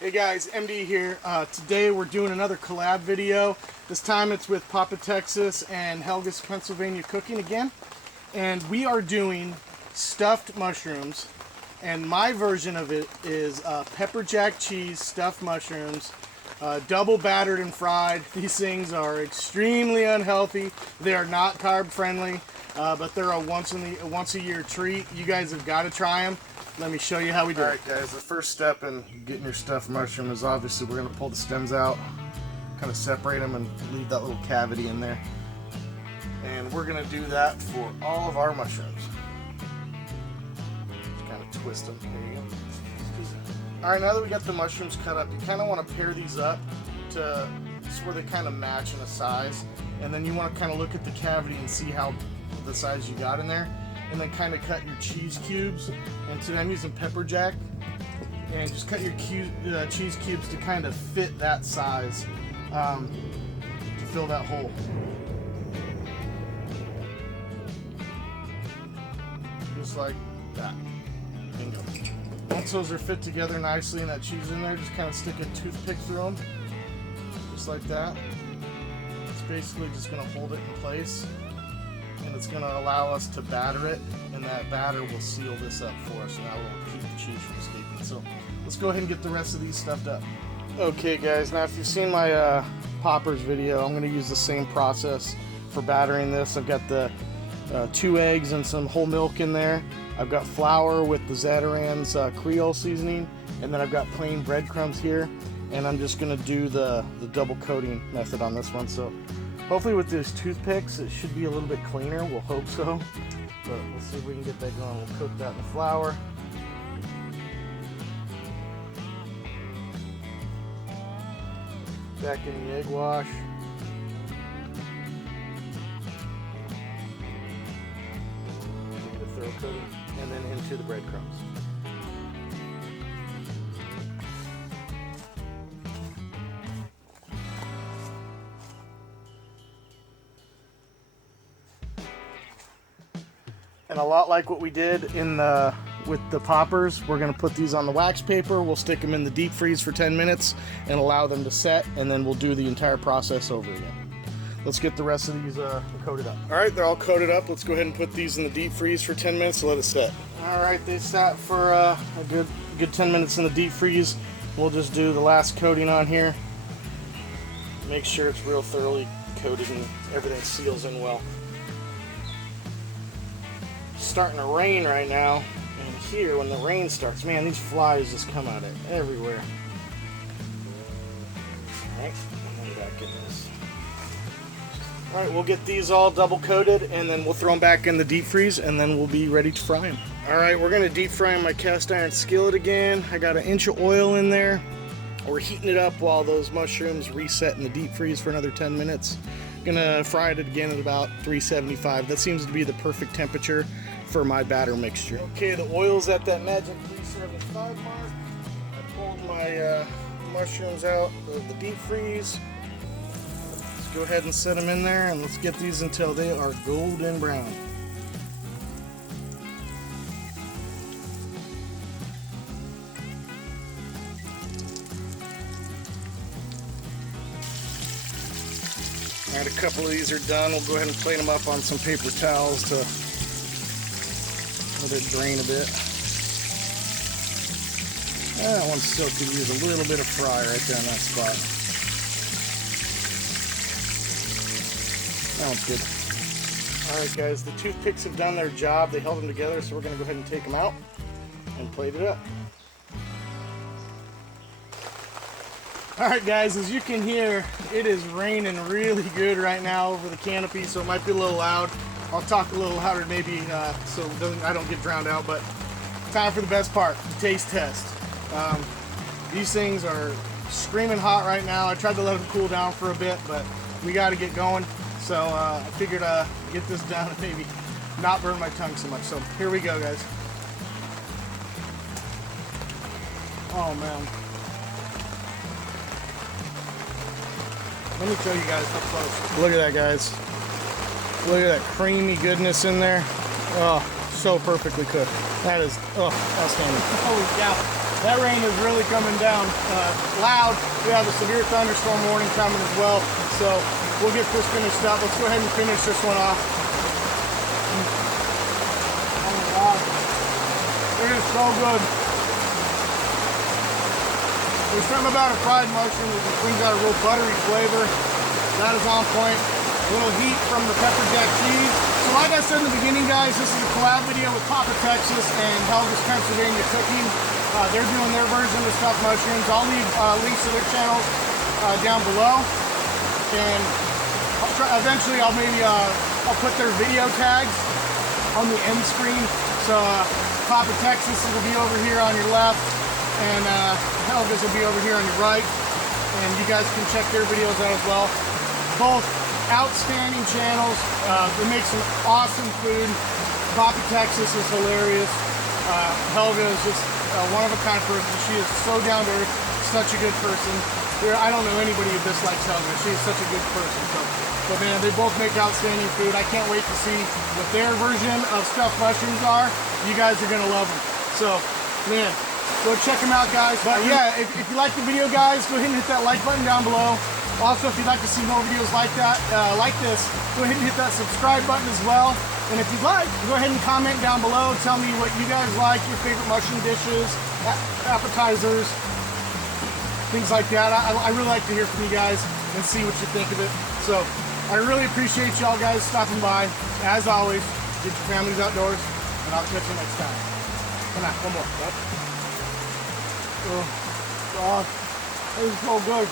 Hey guys, MD here. Today we're doing another collab video. This time it's with Papa Texas and Helgas, Pennsylvania Cooking again. And we are doing stuffed mushrooms. And my version of it is pepper jack cheese stuffed mushrooms, double battered and fried. These things are extremely unhealthy. They are not carb friendly, but they're a once a year treat. You guys have got to try them. Let me show you how we do it. Alright guys, the first step in getting your stuffed mushroom is obviously we're going to pull the stems out, kind of separate them and leave that little cavity in there. And we're going to do that for all of our mushrooms. Just kind of twist them. There you go. Alright, now that we got the mushrooms cut up, you kind of want to pair these up to where they kind of match in a size. And then you want to kind of look at the cavity and see how the size you got in there. And then kind of cut your cheese cubes. And today I'm using pepper jack. And just cut your cheese cubes to kind of fit that size, to fill that hole. Just like that. Bingo. Once those are fit together nicely and that cheese in there, just kind of stick a toothpick through them. Just like that. It's basically just going to hold it in place. And it's going to allow us to batter it, and that batter will seal this up for us, and that will keep the cheese from escaping. So let's go ahead and get the rest of these stuffed up. Okay guys, now if you've seen my poppers video, I'm going to use the same process for battering this. I've got the 2 eggs and some whole milk in there. I've got flour with the Zatarain's Creole seasoning, and then I've got plain breadcrumbs here, and I'm just going to do the double coating method on this one. So hopefully with these toothpicks, it should be a little bit cleaner. We'll hope so. But let's see if we can get that going. We'll coat that in the flour. Back in the egg wash. Give it a thorough coating. And then into the breadcrumbs. And a lot like what we did with the poppers, we're going to put these on the wax paper. We'll stick them in the deep freeze for 10 minutes and allow them to set, and then we'll do the entire process over again. Let's get the rest of these coated up. All right, they're all coated up. Let's go ahead and put these in the deep freeze for 10 minutes and let it set. All right, they sat for a good 10 minutes in the deep freeze. We'll just do the last coating on here. Make sure it's real thoroughly coated and everything seals in well. Starting to rain right now, and here when the rain starts, man, these flies just come out of everywhere. Alright, and then back in this. Alright, we'll get these all double coated and then we'll throw them back in the deep freeze and then we'll be ready to fry them. Alright, we're going to deep fry in my cast iron skillet again. I got 1 inch of oil in there. We're heating it up while those mushrooms reset in the deep freeze for another 10 minutes. Gonna fry it again at about 375. That seems to be the perfect temperature for my batter mixture. Okay, the oil's at that magic 375 mark. I pulled my mushrooms out of the deep freeze. Let's go ahead and set them in there and let's get these until they are golden brown. Alright, a couple of these are done. We'll go ahead and plate them up on some paper towels to let it drain a bit. That one still could use a little bit of fry right there in that spot. That one's good. Alright guys, the toothpicks have done their job. They held them together, so we're going to go ahead and take them out and plate it up. Alright guys, as you can hear, it is raining really good right now over the canopy, so it might be a little loud. I'll talk a little louder maybe so I don't get drowned out, but time for the best part, the taste test. These things are screaming hot right now. I tried to let them cool down for a bit, but we got to get going. So I figured get this done and maybe not burn my tongue so much. So here we go, guys. Oh man. Let me show you guys up close. Look at that, guys. Look at that creamy goodness in there. Oh, so perfectly cooked. That is, oh, outstanding. Holy cow. That rain is really coming down loud. We have a severe thunderstorm warning coming as well. So we'll get this finished up. Let's go ahead and finish this one off. Oh my God. It is so good. There's something about a fried mushroom that just brings out a real buttery flavor. That is on point. A little heat from the pepper jack cheese. So like I said in the beginning, guys, this is a collab video with Papa Texas and Helgas Pennsylvania Cooking. They're doing their version of stuffed mushrooms. I'll leave links to their channels down below. And eventually I'll put their video tags on the end screen. So Papa Texas will be over here on your left, and Helgas will be over here on your right. And you guys can check their videos out as well. Both outstanding channels. They make some awesome food. Papa Texas is hilarious. Helga is just one of a kind person. She is so down to earth, such a good person. I don't know anybody who dislikes Helga. She is such a good person. But man, they both make outstanding food. I can't wait to see what their version of stuffed mushrooms are. You guys are gonna love them. So, man, go check them out, guys. But yeah, if you like the video, guys, go ahead and hit that like button down below. Also, if you'd like to see more videos like that, like this, go ahead and hit that subscribe button as well. And if you'd like, go ahead and comment down below. Tell me what you guys like, your favorite mushroom dishes, appetizers, things like that. I really like to hear from you guys and see what you think of it. So I really appreciate y'all guys stopping by. As always, get your families outdoors, and I'll catch you next time. Come on, one more. Yep. Oh, God, this is so good.